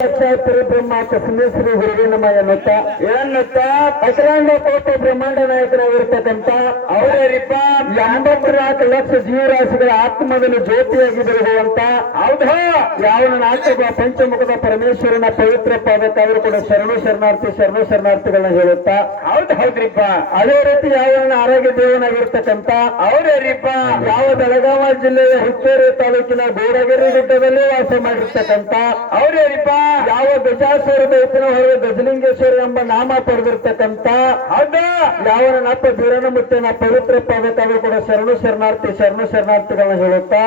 ಬ್ರಹ್ಮ ಕಸ್ಮೇಶ್ವರಿ ಗುರುವಿನಮ ಎನ್ನುತ್ತ ಅಖಿಲಾಂಡ ಕೋಟ ಬ್ರಹ್ಮಾಂಡ ನಾಯಕನಾಗಿರ್ತಕ್ಕಂಥ ಅವರರಿಪ್ಪ 84 ಲಕ್ಷ ಜೀವರಾಶಿಗಳ ಆತ್ಮದಲ್ಲಿ ಜ್ಯೋತಿಯಾಗಿ ಬೆಳೆಯುವಂತ ಹೌದಾ ಯಾವನ ನಾಟಕ ಪಂಚಮುಖದ ಪರಮೇಶ್ವರನ ಪವಿತ್ರ ಪಾದಕ್ಕಾದರೂ ಕೂಡ ಶರಣಾರ್ಥಿಗಳನ್ನ ಹೇಳುತ್ತಾ ಹೌದ್ರಿಪ್ಪ. ಅದೇ ರೀತಿ ಯಾವನ ಆರೋಗ್ಯ ದೇವನಾಗಿರ್ತಕ್ಕಂಥ ಅವರರಿಪ್ಪ ಯಾವ ಬೆಳಗಾವಿ ಜಿಲ್ಲೆಯ ಹುಕ್ಕೇರಿ ತಾಲೂಕಿನ ಗೋಡಗೆರೆ ಗುಡ್ಡದಲ್ಲಿ ವಾಸ ಮಾಡಿರ್ತಕ್ಕಂಥ ಅವರರಿಪ್ಪ ಯಾವ ಗಜಾಸುರ ದೈತನ ಹೊರಗೆ ಗಜಲಿಂಗೇಶ್ವರ ಎಂಬ ನಾಮ ಪಡೆದಿರ್ತಕ್ಕಂಥ ಹೌದಾ ಯಾವನ ನಪ್ಪ ಬೀರನ ಮುತ್ತನ ಪವಿತ್ರ ಪಾದಕ್ಕಾದರೂ ಕೂಡ ಶರಣಾರ್ಥಿಗಳನ್ನ ಹೇಳುತ್ತಾ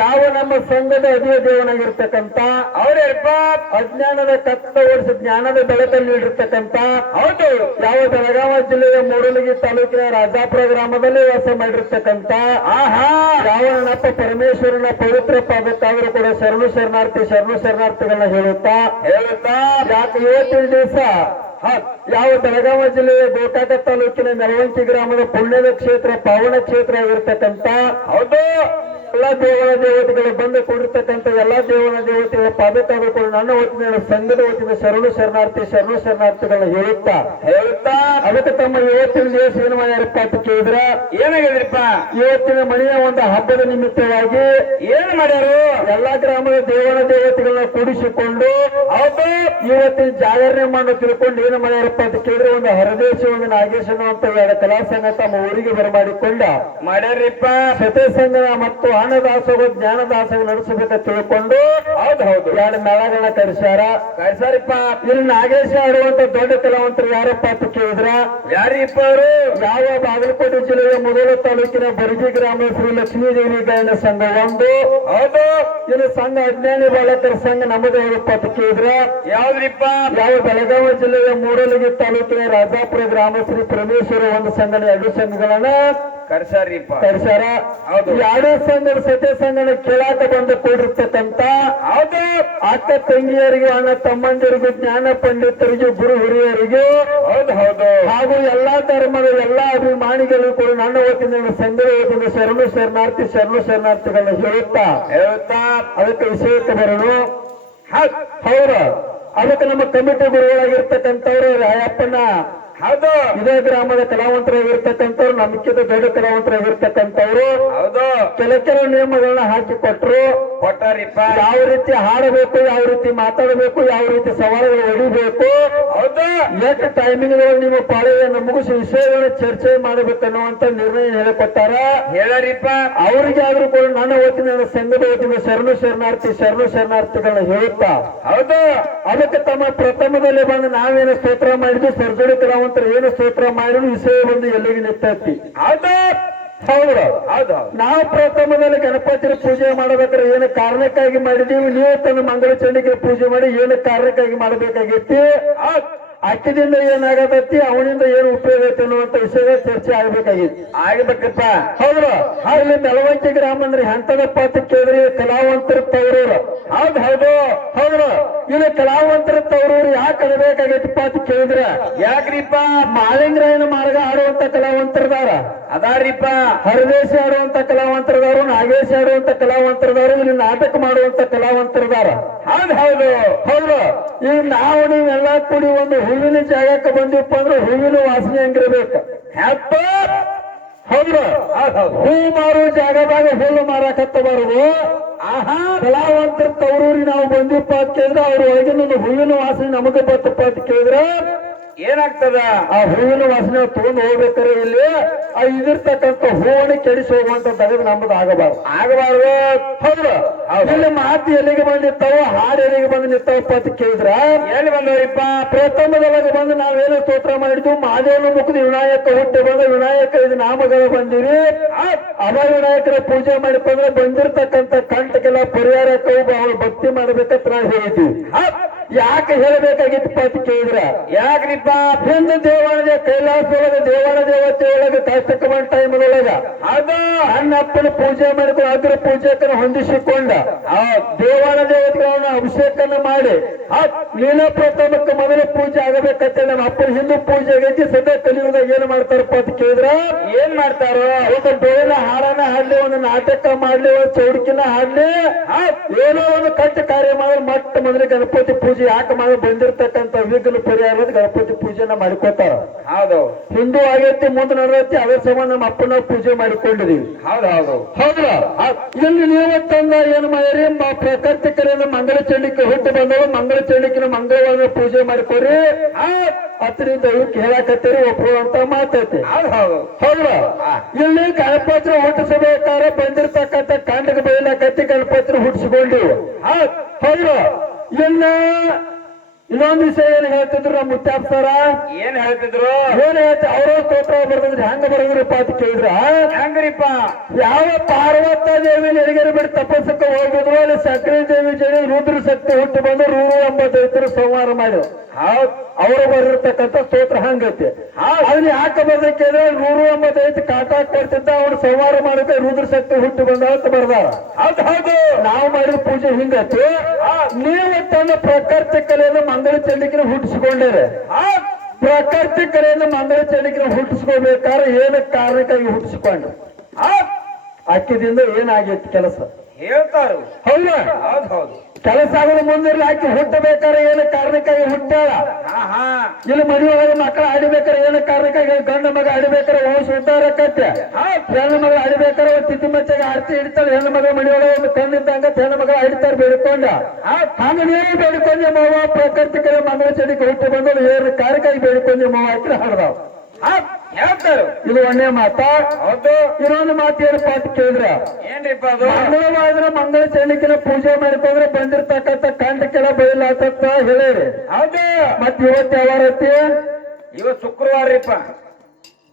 ಯಾವ ನಮ್ಮ ಸಂಘದ ಅಧಿಯ ದೇವನಾಗಿರ್ತಕ್ಕಂಥ ಅವರಪ್ಪ ಅಜ್ಞಾನದ ಕತ್ತ ಓಡಿಸಿ ಜ್ಞಾನದ ಬೆಳಕಲ್ಲಿ ನೀಡಿರ್ತಕ್ಕಂಥ ಹೌದು ಯಾವ ಬೆಳಗಾವಿ ಜಿಲ್ಲೆಯ ಮೂಡಲಗಿ ತಾಲೂಕಿನ ರಾಜಾಪುರ ಗ್ರಾಮದಲ್ಲಿ ವಾಸ ಮಾಡಿರ್ತಕ್ಕಂಥ ಯಾವನ ನಪ್ಪ ಪರಮೇಶ್ವರನ ಪವಿತ್ರ ಪಾದಕ್ಕಾದರೂ ಕೂಡ ಶರಣಾರ್ಥಿಗಳನ್ನ ಹೇಳುತ್ತಾ ಯಾಕೆ ಇವತ್ತಿನ ದಿವಸ ಯಾವ ಬೆಳಗಾವಿ ಜಿಲ್ಲೆಯ ಗೋಕಾಕ ತಾಲೂಕಿನ ಮೆರವಂಕಿ ಗ್ರಾಮದ ಪುಣ್ಯದ ಕ್ಷೇತ್ರ ಪಾವನ ಕ್ಷೇತ್ರ ಆಗಿರ್ತಕ್ಕಂಥ ಹೌದು ಎಲ್ಲಾ ದೇವರ ದೇವತೆಗಳು ಬಂದು ಕೂಡಿರ್ತಕ್ಕಂಥ ಎಲ್ಲಾ ದೇವರ ದೇವತೆಗಳ ಪಾದಕ್ಕಾದರೂ ಕೂಡ ನನ್ನ ವತಿನ ಸಂಘದ ವತಿನ ಶರಣಾರ್ಥಿಗಳನ್ನ ಹೇಳುತ್ತಾ ಅದಕ್ಕೆ ತಮ್ಮ ಇವತ್ತಿನ ದಿವಸ ಏನು ಮಾಡ್ಯಾರಪ್ಪ ಅಂತ ಕೇಳಿದ್ರ ಏನಾಗಿದ್ರಿಪ್ಪ ಇವತ್ತಿನ ಮನೆಯ ಒಂದು ಹಬ್ಬದ ನಿಮಿತ್ತವಾಗಿ ಏನ್ ಮಾಡ್ಯಾರು ಎಲ್ಲಾ ಗ್ರಾಮದ ದೇವರ ದೇವತೆಗಳನ್ನ ಕೂಡಿಸಿಕೊಂಡು ಹೌದು ಇವತ್ತಿನ ಜಾಗರಣೆ ಮಾಡೋ ತಿಳ್ಕೊಂಡು ಏನು ಮಾಡ್ಯಾರಪ್ಪ ಅಂತ ಕೇಳಿದ್ರೆ ಒಂದು ಹರದೇಶ ಒಂದು ನಾಗೇಶನ ಅಂತ ಎರಡು ಕಲಾ ಸಂಘ ತಮ್ಮ ಊರಿಗೆ ಬರಮಾಡಿಕೊಂಡ ಮಾಡ್ಯಾರಿಪ್ಪ ಸತೆ ಸಂಘ ಮತ್ತು ಅನ್ನದಾಸೋಗ ಜ್ಞಾನದಾಸೋಗ ನಡೆಸಬೇಕ ತಿಳ್ಕೊಂಡು ಹೌದು ಎರಡು ಮೇಳಗಳನ್ನ ಕರೆಸಾರಿಪ್ಪ ಇಲ್ಲಿ ನಾಗೇಶ ಆಡುವಂತ ದೊಡ್ಡ ಕಲಾವಂತರು ಯಾರಪ್ಪ ಅಂತ ಕೇಳಿದ್ರ ಯಾರಿಪ್ಪ ಅವರು ಯಾವ ಬಾಗಲಕೋಟೆ ಜಿಲ್ಲೆಯ ಮೊದಲ ತಾಲೂಕಿನ ಬರ್ಗಿ ಗ್ರಾಮ ಶ್ರೀ ಲಕ್ಷ್ಮೀದೇವಿ ಗಾಯನ ಸಂಘ ಒಂದು ಹೌದು ಇಲ್ಲಿ ಸಂಘ ಅಜ್ಞಾನಿ ಬಾಲಕರ ಸಂಘ ನಮ್ಮದೇ ಯಾವಪ್ಪ ಅಂತ ಕೇಳಿದ್ರ ಯಾವ್ದ್ರಿಪ್ಪ ಯಾವ ಬೆಳಗಾವಿ ಜಿಲ್ಲೆಯ ಮೂಡಲಗಿ ತಾಲೂಕಿನ ರಾಜಾಪುರ ಗ್ರಾಮ ಶ್ರೀ ಪರಮೇಶ್ವರ ಒಂದು ಸಂಘದ ಎರಡು ಸಂಘಗಳನ್ನ ಕರ್ಸಾರ ಹೌದು ಎರಡು ಸಂಘದ ಸತ್ಯ ಸಂಘನ ಕೇಳಾಕ ಬಂದು ಕೂಡಿರ್ತಕ್ಕಂಥ ಹೌದು ಅಕ್ಕ ತಂಗಿಯರಿಗೆ ಅಣ್ಣ ತಮ್ಮಂದಿರಿಗೂ ಜ್ಞಾನ ಪಂಡಿತರಿಗೆ ಗುರು ಹಿರಿಯರಿಗೆ ಹೌದು ಹಾಗೂ ಎಲ್ಲಾ ಧರ್ಮದ ಎಲ್ಲಾ ಅಭಿಮಾನಿಗಳಿಗೂ ಕೂಡ ನನ್ನ ವತಿಯಿಂದ ಸಂಘದ ವತಿಯಿಂದ ಶರಣಾರ್ಥಿಗಳನ್ನ ಹೇಳುತ್ತಾ ಅದಕ್ಕೆ ವಿಷಯಕ್ಕೆ ಬರೋಣ ಹೌದು ಅದಕ್ಕೆ ನಮ್ಮ ಕಮಿಟಿ ಗುರುಗಳಾಗಿರ್ತಕ್ಕಂಥವ್ರು ರಾಯಪ್ಪನ ಹೌದು ಇದೇ ಗ್ರಾಮದ ಕಲಾವಂತರಾಗಿರ್ತಕ್ಕಂಥವ್ರು ನಂಬಿಕೆದ ದೊಡ್ಡ ಕಲಾವಂತರಾಗಿರ್ತಕ್ಕಂಥವ್ರು ಹೌದು ಕೆಲವು ನಿಯಮಗಳನ್ನ ಹಾಕಿ ಕೊಟ್ಟಾರಿಪ್ಪ ಯಾವ ರೀತಿ ಹಾಡಬೇಕು ಯಾವ ರೀತಿ ಮಾತಾಡಬೇಕು ಯಾವ ರೀತಿ ಸವಾಲುಗಳು ಹೊಡಿಬೇಕು ಹೌದು ಎಷ್ಟು ಟೈಮಿಂಗ್ ನಿಮ್ಮ ಪಾಳೆಯನ್ನು ಮುಗಿಸಿ ವಿಷಯಗಳನ್ನ ಚರ್ಚೆ ಮಾಡಬೇಕನ್ನುವಂತ ನಿರ್ಣಯ ಹೇಳಿಕೊಟ್ಟಾರ ಹೇಳರಿಪ್ಪ ಅವ್ರಿಗೆ ಆದ್ರೂ ಕೂಡ ನನ್ನ ವತಿನ ಸಂಘದ ವತಿನ ಶರಣಾರ್ಥಿಗಳನ್ನ ಹೇಳುತ್ತಾ ಹೌದು ಅದಕ್ಕೆ ತಮ್ಮ ಪ್ರಥಮದಲ್ಲಿ ಬಂದು ನಾವೇನು ಸ್ತೋತ್ರ ಮಾಡಿದ್ವಿ ಸರ್ಜೋಡಿ ಕಲಾವಂತ ಏನು ಸ್ತೋತ್ರ ಮಾಡಿದ್ರು ವಿಷಯ ಬಂದು ಎಲ್ಲಿಗೆ ನಿಂತೈತಿ ಹೌದು ನಾವು ಪ್ರಥಮದಲ್ಲಿ ಗಣಪತಿನ ಪೂಜೆ ಮಾಡಬೇಕಾದ್ರೆ ಏನು ಕಾರಣಕ್ಕಾಗಿ ಮಾಡಿದೀವಿ ನೀವು ತನ್ನ ಮಂಗಳ ಚಂಡಿಗೆ ಪೂಜೆ ಮಾಡಿ ಏನು ಕಾರಣಕ್ಕಾಗಿ ಮಾಡಬೇಕಾಗೈತಿ ಅಕ್ಕಿದಿಂದ ಏನಾಗತೈತಿ ಅವನಿಂದ ಏನು ಉಪಯೋಗ ಐತಿ ಅನ್ನುವಂತ ವಿಷಯ ಚರ್ಚೆ ಆಗ್ಬೇಕಪ್ಪ ಹೌದು ಅಲ್ಲಿ ಮೆರವಂಕಿ ಗ್ರಾಮ ಅಂದ್ರೆ ಎಂತದಪ್ಪ ಅಂತ ಕೇಳಿದ್ರಿ ಕಲಾವಂತರ ತವರೂರು ಹೌದು ಇಲ್ಲಿ ಕಲಾವಂತರ ತವರೂರು ಯಾಕೆ ಅನ್ಬೇಕಾಗೈತಿಪ್ಪ ಅಂತ ಕೇಳಿದ್ರ ಯಾಕ್ರಿಪ್ಪ ಮಾಳಿಂಗರಾಯನ ಮಾರ್ಗ ಆಡುವಂತ ಕಲಾವಂತರದಾರ ಅದಾರಿಪ್ಪ ಹರದೇಶ ಆಡುವಂತ ಕಲಾವಂತರದವರು ನಾಗೇಶ ಆಡುವಂತ ಕಲಾವಂತರದವರು ಇಲ್ಲಿ ನಾಟಕ ಮಾಡುವಂತ ಕಲಾವಂತರದಾರ ಹೌದು ಈಗ ನಾವು ನೀವೆಲ್ಲ ಕೂಡಿ ಒಂದು ಹೂವಿನ ಜಾಗಕ್ಕೆ ಬಂದಿಪ್ಪ ಅಂದ್ರೆ ಹೂವಿನ ವಾಸನೆ ಹಂಗಿರ್ಬೇಕು ಹೌದು ಹೂ ಮಾರುವ ಜಾಗದಾಗ ಹುಲ್ಲು ಮಾರಾಕತ್ತಬಾರದು ಕಲಾವಂತರ ತವರೂರಿ ನಾವು ಬಂದಿಪ್ಪ ಅಂತ ಕೇಳಿದ್ರೆ ಅವ್ರ ಒಳಗಿನ ಹೂವಿನ ವಾಸನೆ ನಮಗೆ ಬರ್ತಪ್ಪ ಅಂತ ಕೇಳಿದ್ರೆ ಏನಾಗ್ತದ ಆ ಹೂವಿನ ವಾಸನೆ ತಗೊಂಡು ಹೋಗ್ಬೇಕಾರೆ ಇಲ್ಲಿ ಇದಿರ್ತಕ್ಕಂಥ ಹೂವನ್ನ ಕೆಡಿಸಿ ಹೋಗುವಂತ ತಗದು ನಮ್ಮದು ಆಗಬಾರ್ದು ಹೌದು ಇಲ್ಲಿ ಮಾತು ಎಲ್ಲಿಗೆ ಬಂದಿರ್ತಾವ ಹಾಡು ಎಲ್ಲಿಗೆ ಬಂದು ನಿಂತಾವಪ್ಪ ಅಂತ ಕೇಳಿದ್ರ ಎಲ್ಲಿ ಬಂದವರಿಪ್ಪ ಪ್ರಥಮದೊಳಗೆ ಬಂದು ನಾವೇನು ಸ್ತೋತ್ರ ಮಾಡಿದ್ವಿ ಮಾದೇವನ ಮುಖದ ವಿನಾಯಕ ಹುಟ್ಟಿ ಬಂದ ವಿನಾಯಕ ಇದು ನಾಮಗಳು ಬಂದಿವಿ ಅವ ವಿನಾಯಕರ ಪೂಜೆ ಮಾಡಿಕೊಂಡ್ರೆ ಬಂದಿರ್ತಕ್ಕಂಥ ಕಂಟಕ್ಕೆಲ್ಲ ಪರಿಹಾರಕ್ಕೂ ಅವ್ರು ಭಕ್ತಿ ಮಾಡ್ಬೇಕಂತ ನಾವು ಹೇಳಿದ್ವಿ ಯಾಕೆ ಹೇಳಬೇಕಾಗಿತ್ತಪ್ಪ ಅಂತ ಕೇಳಿದ್ರ ಯಾಕ್ರಿಪ್ಪ ಹಿಂದೂ ದೇವಾಲಯ ಕೈಲಾಸದೊಳಗ ದೇವಾಲ ದೇವತೆ ಒಳಗೆ ಕಷ್ಟಕಮನ್ ಟೈಮ್ ಒಳಗ ಅದ ಅಣ್ಣಪ್ಪನ ಪೂಜೆ ಮಾಡಿಕೊಂಡು ಅದ್ರ ಪೂಜೆಕನ ಹೊಂದಿಸಿಕೊಂಡ ಆ ದೇವಾಲ ದೇವತೆಗಳನ್ನ ಅಭಿಷೇಕನ ಮಾಡಿ ಲೀಲಾ ಪ್ರಥಮಕ್ಕೆ ಮೊದಲ ಪೂಜೆ ಆಗಬೇಕಂತ ನಮ್ಮ ಅಪ್ಪ ಹಿಂದೂ ಪೂಜೆ ಆಗೈತಿ. ಸದಾ ಕಲಿಯುವಾಗ ಏನ್ ಮಾಡ್ತಾರಪ್ಪ ಅಂತ ಕೇಳಿದ್ರ ಏನ್ ಮಾಡ್ತಾರೋ ಒಂದು ಡೋಲಿನ ಹಾಡನ್ನ ಹಾಡ್ಲಿ, ಒಂದು ನಾಟಕ ಮಾಡ್ಲಿ, ಒಂದು ಚೌಡಿಕಿನ ಹಾಡ್ಲಿ, ಏನೋ ಒಂದು ಕಟ್ಟ ಕಾರ್ಯ ಮಾಡಿದ್ರೆ ಮಟ್ಟ ಮೊದಲು ಗಣಪತಿ ಪೂಜೆ ಯಾಕೆ ಮಾಡಿ ಬಂದಿರ್ತಕ್ಕಂಥ ವಿಘ್ನ ಪರಿಹಾರ ಗಣಪತಿ ಪೂಜೆನ ಮಾಡಿಕೊತಾರ. ಹೌದು, ಹಿಂದೂ ಆಗೈತಿ, ಮುಂದೆ ನಡೆದೈತಿ, ಅದೇ ಸಮ ನಮ್ಮ ಅಪ್ಪನ ಪೂಜೆ ಮಾಡಿಕೊಂಡಿದೀವಿ. ಹೌದೌದು ಹೌದಾ. ಇಲ್ಲಿ ನೀವು ತಂದ ಏನ್ ಮಾಡಿರಿ, ಪ್ರಕೃತಿ ಕರೆಯಿಂದ ಮಂಗಳ ಚಂಡಿಕೆ ಹುಟ್ಟು ಬಂದವು. ಮಂಗಳ ಚಂಡಿಕಿನ ಮಂಗಳವಾರ ಪೂಜೆ ಮಾಡಿಕೊಡ್ರಿ ಅತ್ರಿಂದ ಇವಕ್ಕೆ ಹೇಳಕತ್ತೀರಿ ಒಪ್ಪುವಂತ ಮಾತೈತಿ. ಹೌದಾ. ಇಲ್ಲಿ ಗಣಪತಿ ಹುಟ್ಟಿಸಬೇಕಾದ್ರೆ ಬಂದಿರ್ತಕ್ಕಂಥ ಕಾಂಡಕ್ಕೆ ಬಯಲಾಕತ್ತಿ ಗಣಪತಿ ಹುಟ್ಟಿಸ್ಕೊಂಡಿವು. ಹೌದಾ. ಇಲ್ಲ ಇನ್ನೊಂದು ವಿಷಯ ಏನ್ ಹೇಳ್ತಿದ್ರು ನಮ್ಮ ಮುತ್ತಾಪ್ತಾರ, ಏನ್ ಹೇಳ್ತಿದ್ರು, ಏನ್ ಹೇಳ್ತ ಅವ್ರ ಸ್ತೋತ್ರ ಬರ್ದಿದ್ರು. ಹೆಂಗ ಬರ್ದ್ರಪ್ಪ ಅಂತ ಕೇಳಿದ್ರ ಹೆಂಗ್ರಿಪ್ಪ, ಯಾವ ಪಾರ್ವತ ದೇವಿ ನೆಲಗೇರಿ ಬಿಟ್ಟು ತಪಸ್ಸಕ್ಕೆ ಹೋಗಿದ್ರು, ಅಲ್ಲಿ ಸಕ್ರಿ ದೇವಿ ಜಡಿ ರುದ್ರ ಶಕ್ತಿ ಹುಟ್ಟು ಬಂದು ರೂರು ಎಂಬ ದೈತರು ಸಂಹಾರ ಮಾಡಿದ್ರು. ಅವರು ಬರೆದಿರ್ತಕ್ಕಂಥ ಸ್ತೋತ್ರ ಹಂಗೈತಿ. ಅದನ್ನ ಯಾಕೆ ಬರ್ದ ಕೇಳಿದ್ರೆ ರೂರು ಎಂಬ ದೈತ ಕಾಟ ಕೊಡ್ತಿದ್ದ, ಅವ್ರು ಸಂಹಾರ ಮಾಡಕ್ಕೆ ರುದ್ರ ಶಕ್ತಿ ಹುಟ್ಟು ಬಂದ ಅಂತ ಬರ್ದಾರ. ಹೌದು, ನಾವು ಮಾಡಿದ ಪೂಜೆ ಹಿಂಗೈತಿ. ನೀವು ತನ್ನ ಪ್ರಕೃತಿ ಕಲೆಯನ್ನು ಮಂಗಳ ಚಂಡಿಕಿನ ಹುಟ್ಟಿಸ್ಕೊಂಡಿರಿ. ಪ್ರಕೃತಿ ಕಲೆಯನ್ನು ಮಂಗಳ ಚಂಡಿಕಿನ ಹುಟ್ಟಿಸ್ಕೋಬೇಕಾದ್ರೆ ಏನ ಕಾರಣಕ್ಕಾಗಿ ಹುಟ್ಟಿಸ್ಕೊಂಡ್ರಿ, ಅಕ್ಕಿದಿಂದ ಏನಾಗೈತಿ ಕೆಲಸ ಹೇಳ್ತಾರ. ಹೌದಾ. ಹೌದು, ಕೆಲಸ ಆಗೋದು ಮುಂದಿರ್ಲಿ. ಆಕಿ ಹುಟ್ಟಬೇಕಾದ್ರೆ ಏನ ಕಾರಣಕ್ಕಾಗಿ ಹುಟ್ಟಾಳ. ಇಲ್ಲಿ ಮದುವೆ ಮಕ್ಕಳು ಆಡಿಬೇಕಾರೆ ಏನ ಕಾರಣಕ್ಕಾಗಿ, ಗಂಡ ಮಗ ಆಡಿಬೇಕಾರೆ ವಂಶ ಉದ್ದಾರಕತ್ತೆ, ಹೆಣ್ಣು ಮಗ ಆಡಿಬೇಕಾರೆ ತಿಥಿ ಮಚ್ಚಗೆ ಆರ್ತಿ ಹಿಡಿತಾಳೆ. ಹೆಣ್ಣು ಮಗ ಮನೆಯೊಳಗೆ ಒಂದು ಕಣ್ಣಿದ್ದಂಗ ಹೆಣ್ಣು ಮಗ ಆಡಿತಾರೆ ಬೇಡಿಕೊಂಡ. ಹಂಗ ನೀವು ಬೇಡಿಕೊಂಡೆ ಮಾವ ಪ್ರಕೃತಿ ಕಡೆ ಮಂಗಳ ಚಡಿಗೆ ಹುಟ್ಟು ಬಂದಳು ಏನ ಕಾರ್ಯಕ್ಕಾಗಿ ಬೇಡಿಕೊಂಡೆ ಮಾವ ಹಾಕಿ ಹಾಡ್ದಾವ್ ಹೇಳ್ತಾರ. ಇದು ಒಂದೇ ಮಾತ. ಹೌದು. ಇನ್ನೊಂದು ಮಾತು ಏನಪ್ಪ ಅಂತ ಕೇಳಿದ್ರ ಏನ್ರಿಪ್ಪ ಅದು, ಮಂಗಳವಾರ ಮಂಗಳ ಚಂಡಿಕಿನ ಪೂಜೆ ಮಾಡಿಕೊಂಡ್ರೆ ಬಂದಿರ್ತಕ್ಕಂಥ ಕಂಡಕ್ಕೆಲ್ಲ ಬಯಲಾತ ಹೇಳಿರಿ. ಹೌದು. ಮತ್ ಇವತ್ತು ಯಾವಾರತಿ, ಇವತ್ತು ಶುಕ್ರವಾರಪ್ಪ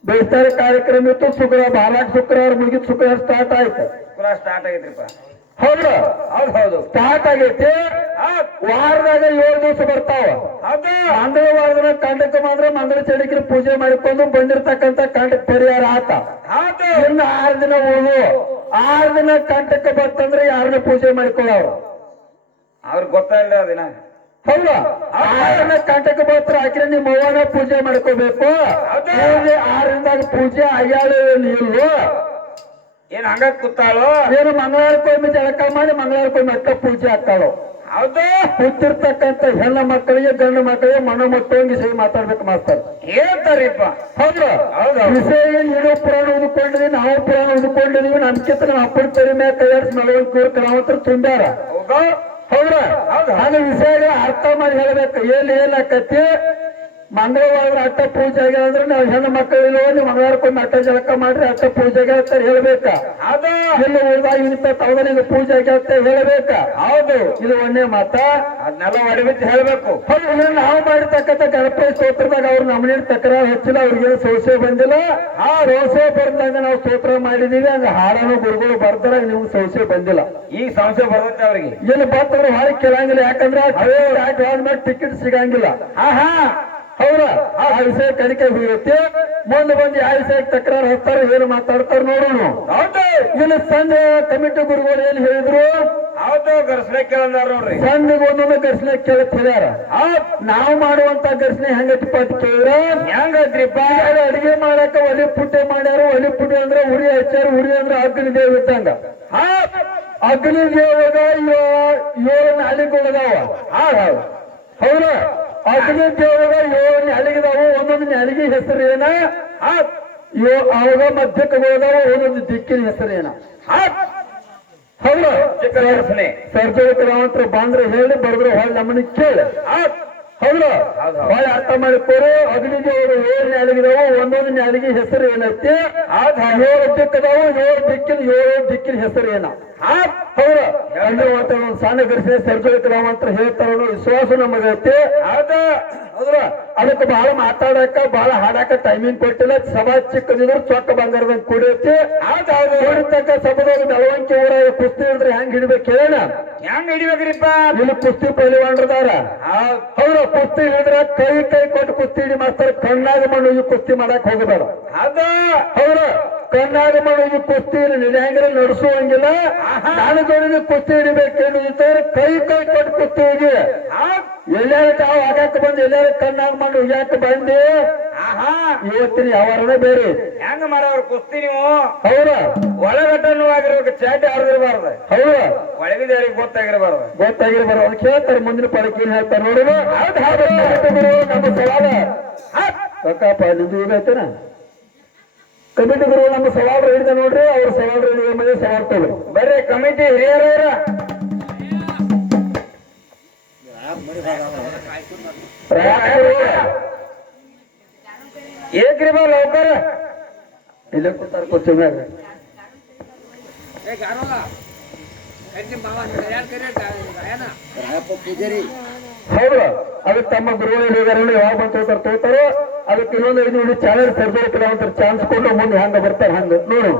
ಬೇಸ್ತಾರ ಕಾರ್ಯಕ್ರಮ ಇತ್ತು. ಶುಕ್ರವಾರ ಬಾಲಾಕ್ ಶುಕ್ರವಾರ ಮುಗಿದ ಶುಕ್ರವಾರ ಸ್ಟಾರ್ಟ್ ಆಯ್ತು. ಶುಕ್ರವಾರ ಸ್ಟಾರ್ಟ್ ಆಗೈತ್ರಿಪ್ಪ. ಹೌದು ಹೌದು ಸ್ಟಾರ್ಟ್ ಆಗೈತಿ. ವಾರದಾಗ 7 ದಿವಸ ಬರ್ತಾವ. ಮಂಗಳವಾರದ ಕಂಡಕ್ಕೆ ಮಾತ್ರ ಮಂಗಳ ಚಂಡಿಕಿನ ಪೂಜೆ ಮಾಡಿಕೊಂಡು ಬಂದಿರ್ತಕ್ಕಂಥ ಕಂಡಕ್ ಪರಿಹಾರ ಆತ. ಇನ್ನು 6 ದಿನ ಉಳಿದು 6 ದಿನ ಕಂಟಕ್ಕೆ ಬರ್ತಂದ್ರೆ ಯಾರನ್ನ ಪೂಜೆ ಮಾಡಿಕೊಳ್ಳೋರು ಅವ್ರಿಗೆ ಗೊತ್ತಾಗಿಲ್ಲ ದಿನ. ಹೌದಾ. 6 ದಿನ ಕಂಟಕ್ಕೆ ಬರ್ತಾರೆ ಆಕಿನ ನಿಮ್ಮ ಅವ್ವನ ಪೂಜೆ ಮಾಡ್ಕೋಬೇಕು. 6 ದಿನದಾಗ ಪೂಜೆ ಆಗ್ಯಾಳ ಇಲ್ವೋ, ಏನ್ ಹಂಗ ಕೂತಾಳೋ ಏನು, ಮಂಗಳವಾರಕ್ಕೊಮ್ಮೆ ಜಳಕ ಮಾಡಿ ಮಂಗಳವಾರಕ್ಕೊಮ್ಮೆ ಅಕ್ಕ ಪೂಜೆ ಆಗ್ತಾಳೋ. ಹೌದು. ಕೂತಿರ್ತಕ್ಕಂಥ ಹೆಣ್ಣು ಮಕ್ಕಳಿಗೆ ಗಂಡು ಮಕ್ಕಳಿಗೆ ಮಣ್ಣು ಮಟ್ಟೋಂಗಿ ಸಹಿ ಮಾತಾಡ್ಬೇಕು ಮಾಸ್ತಾರ ಹೇಳ್ತಾರಿಪ್ಪ. ಹೌದು. ವಿಷಯ ನೀನು ಪುರಾಣ ಓದ್ಕೊಂಡಿದೀವಿ, ನಾವು ಪುರಾಣ ಓದ್ಕೊಂಡಿದೀವಿ. ನಮ್ಕಿಂತ ನಮ್ಮ ಅಪ್ಪನ ತಲೆ ಮೇಲೆ ಕೈಯಾಡಿಸಿ 40 ಕಲಾವಂತರು ತುಂಬ್ಯಾರ. ಹೌದಾ. ಹಾಗೆ ವಿಷಯಗಳ ಅರ್ಥ ಮಾಡಿ ಹೇಳ್ಬೇಕು. ಏನಾಕತಿ, ಮಂಗಳವಾರ ಅಟ್ಟ ಪೂಜೆ ಆಗ್ಯಾವ ಅಂದ್ರೆ ನಾವು ಹೆಣ್ಣು ಮಕ್ಕಳಿಲ್ಲ ನೀವು ಮಂಗಳವಾರಕ್ಕೊಮ್ಮೆ ಅಟ್ಟ ಜಳಕ ಮಾಡ್ರಿ ಅಟ್ಟ ಪೂಜೆ ಆಗ್ಯಾವ ಹೇಳ್ಬೇಕ. ಇಲ್ಲಿ ಉಳಿದಾಗ ಇಂಥ ತವನಿಗೆ ಪೂಜೆ ಆಗ್ಯಾವ ಹೇಳ್ಬೇಕ. ಹೌದು. ಇದು ಒಂದೇ ಮಾತ. ಅದನ್ನೆಲ್ಲ ಮಾಡಿಬಿಟ್ಟು ಹೇಳ್ಬೇಕು. ಹೌದು. ನಾವು ಮಾಡಿರ್ತಕ್ಕಂಥ ಗಣಪತಿ ಸ್ತೋತ್ರದಾಗ ಅವ್ರು ನಮ್ಮನೇನು ತಕರಾರು ಹಚ್ಚಿಲ್ಲ, ಅವ್ರಿಗೇನು ಸಂಶಯ ಬಂದಿಲ್ಲ. ಆ ಸಂಶಯ ಬಂದಾಗ ನಾವು ಸ್ತೋತ್ರ ಮಾಡಿದೀವಿ. ಹಂಗ ಹಾಡನ್ನು ಗುರುಗಳು ಬರ್ತಾರ, ನಿಮ್ಗೆ ಸಂಶಯ ಬಂದಿಲ್ಲ. ಈಗ ಸಂಶಯ ಬರುತ್ತೆ ಅವ್ರಿಗೆ. ಇಲ್ಲಿ ಬರ್ತವ್ರು ಹೊರಗೆ ಕೇಳಂಗಿಲ್ಲ, ಯಾಕಂದ್ರೆ ಟಿಕೆಟ್ ಸಿಗಂಗಿಲ್ಲ. ಹೌದಾ. ಆ ವಿಷಯ ಕಣಿಕೆ ಹೋಗುತ್ತೆ. ಮುಂದೆ ಬಂದು ಯಾವ ವಿಷಯಕ್ಕೆ ತಕರಾರು ಹಚ್ತಾರ, ಏನು ಮಾತಾಡ್ತಾರ ನೋಡೋಣ. ಇಲ್ಲಿ ಸಂಜೆ ಕಮಿಟಿ ಗುರುಗಳು ಏನ್ ಹೇಳಿದ್ರು, ಹೌದು ಘರ್ಷಣೆ ಕೇಳಿದಾರ ನೋಡ್ರಿ. ಸಂಜೆಗೆ ಒಂದೊಂದು ಘರ್ಷಣೆ ಕೇಳತ್ ಹೇಳ್ಯಾರ. ನಾವು ಮಾಡುವಂತ ಘರ್ಷಣೆ ಹೆಂಗೈತಿಪ್ಪ ಅಂತ ಕೇಳಿದ್ರ ಹೆಂಗೈತ್ರಿಪ್ಪ, ಅಡಿಗೆ ಮಾಡಕ ಒಲಿ ಪುಟ್ಟೆ ಮಾಡ್ಯಾರ. ಒಲಿ ಪುಟ್ಟೆ ಅಂದ್ರೆ ಉರಿ ಹಚ್ಚಾರ. ಉರಿ ಅಂದ್ರೆ ಅಗ್ನಿ ದೇವ ಇದ್ದಂಗ. ಅಗ್ನಿ ದೇವಗ 7 ನಾಲಿಗೆಗಳದಾವ. ಹೌದಾ. ಅಗ್ನಿ ದೇವಗ 7 ನಾಲಿಗೆದಾವು. ಒಂದೊಂದು ನಾಲಿಗೆ ಹೆಸರು ಏನ, ಅವಾಗ ಮಧ್ಯಕ್ಕೆ ಹೋದವ ಒಂದೊಂದು ದಿಕ್ಕಿನ ಹೆಸರು ಏನ. ಹೌದು. ಸರ್ಜರಿಕ ರಾವಂತರ ಬಾಂದ್ರೆ ಹೇಳಿ ಬರೆದ್ರು ಹೊಳ್ಳಿ ನಮ್ಮನ್ನ ಕೇಳಿ. ಹೌದು. ಹೊಳ್ಳಿ ಅರ್ಥ ಮಾಡಿಕೋರು. ಅಗ್ನಿ ದೇವರು 7 ನಾಲಿಗೆದಾವು. ಒಂದೊಂದು ನಾಲಿಗೆ ಹೆಸರು ಏನೈತಿ. 7 ದಿಕ್ಕದಾವು. 7 ದಿಕ್ಕಿನ ಹೆಸರು ಏನ. ಹೌದು. ಒಂದು ಸಣ್ಣ ಘರ್ಷಣೆ ಸರ್ಜರಿಕ ರಾವಂತರ ಹೇಳ್ತಾರ ವಿಶ್ವಾಸ ನಮಗೈತಿ. ಹೌದ್ರ. ಅದಕ್ಕೆ ಬಹಳ ಮಾತಾಡಕ ಬಹಳ ಹಾಡಾಕ ಟೈಮಿಂಗ್ ಕೊಟ್ಟಿಲ್ಲ. ಸಭಾ ಚಿಕ್ಕದಿದ್ರು ಚೊಕ್ಕ ಬಂಗಾರದಂಗ ಕುಡಿಯತಿ. ಕುಡಿತಕ್ಕ ಸಭದಾಗ ಬೆಳವಂಕಿ ಊರಾಗ ಕುಸ್ತಿ ಹಿಡಿದ್ರೆ ಹೆಂಗ್ ಹಿಡಿಬೇಕು ಹೇಳ. ಹೆಂಗ್ ಹಿಡಿಬೇಕ್ರಿಪ್ಪ, ಇಲ್ಲಿ ಕುಸ್ತಿ ಪೈಲವಾನ್ರದಾರ. ಹೌದು. ಕುಸ್ತಿ ಹಿಡಿದ್ರ ಕೈ ಕೊಟ್ಟು ಕುಸ್ತಿ ಹಿಡಿ ಮಾಸ್ತಾರ. ಕಣ್ಣಾಗ ಮಣ್ಣು ಕುಸ್ತಿ ಮಾಡಕ್ ಹೋಗಬೇಡ. ಹೌದು. ಕಣ್ಣಾಗ ಮಾಡೋದು ಕುಸ್ತಿ ನಡೆಯಂಗಿಲ್ಲ, ನಡೆಸುವಂಗಿಲ್ಲ. ನಾನು ಜೋಡಿಗೆ ಕುಸ್ತಿ ಹಿಡಿಬೇಕು ಕೈ ಕೊಟ್ಟು ಕುಸ್ತಿ ಹೋಗಿ ಎಲ್ಲಾರು ತಾವು ಆಗಕ್ಕೆ ಬಂದು ಎಲ್ಲಾರು ಕಣ್ಣಾಗ ಮಾಡಿ ಹೋಗ್ಯಾಕ ಬಂದು ಇವತ್ತಿನ ಯಾವಾರನೇ ಬೇರೆ ಹೆಂಗ ಮಾಡೋರು ಕುಸ್ತಿ ನೀವು ಹೌದ ಒಳಗಟ್ಟನು ಆಗಿರ್ಬೇಕು, ಚಾಟಿ ಆಡ್ದಿರ್ಬಾರ್ದು. ಹೌದ ಒಳಗಿದವ್ರಿಗೆ ಗೊತ್ತಾಗಿರ್ಬಾರ್ದು. ಗೊತ್ತಾಗಿರ್ಬಾರ್ದು ಕೇಳ್ತಾರೆ. ಮುಂದಿನ ಪಡಕ್ಕೆ ಏನ್ ಹೇಳ್ತಾರೆ ನೋಡಿದ್ರು. ನಮ್ಮ ಸವಾಲ ಕಕ್ಕಪ್ಪ ನಿಮ್ದು ಈಗೈತೇನ ಕಮಿಟಿ ಗುರು ನಮ್ಮ ಸವಾಲ್ ಹಿಡಿದ ನೋಡ್ರಿ. ಅವ್ರ ಸವಾಲ್ ಹಿಡಿದ ಮೇಲೆ ಸವಾಲ್ ತಗೊಳ್ಳಿ. ಬರ್ರಿ ಕಮಿಟಿ ಹಿರಿಯರವ್ರ ಏಕ್ರಿ ಬಾ ಲೌಕರ ಇಲ್ಲ ಕೂತಾರ ಕುರ್ಚಿ ಮ್ಯಾಗ. ಹೌದು ಅದಕ್ಕೆ ತಮ್ಮ ಗುರುಗಳು ಯಾವಾಗ ಬಂದು ತೋತಾರೋ ಅದಕ್ಕೆ ಇನ್ನೊಂದು 5 minute ಚಾನಲ್ ತೆರೆದಿರ್ತಾರೆ. ಚಾನ್ಸ್ ಕೊಟ್ಟು ಮುಂದೆ ಹಂಗ ಬರ್ತಾರೆ. ಹಂಗ ನೋಡು